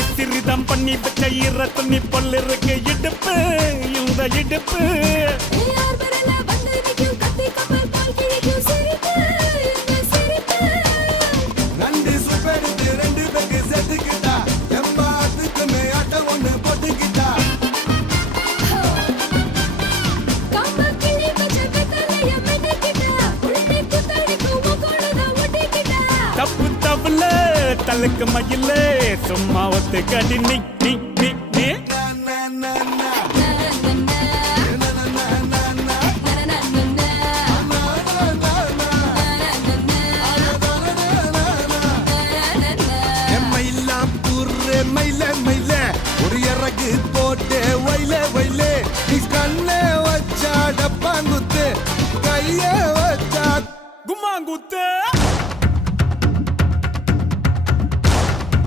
இத்திரிதம் பண்ணி வச்ச ஈர துணி பொல் இருக்கு இடுப்பு இந்த இடுப்பு நண்டு சுப்பெடுத்து 2 பேருக்கு செத்துக்கிட்டா எம்மாத்துக்குமே ஆட்டம் ஒண்ணு போட்டுக்கிட்டா தப்பு தப்புல தலுக்கு மயில சும்மா ஒத்து கடி நீ நீ நீ நீ மயில மயில ஒரு இறகு போட்டு வயல வயல நீ கண்ண வச்சா டப்பாங்குத்து கைய வச்சா கும்மாங்குத்து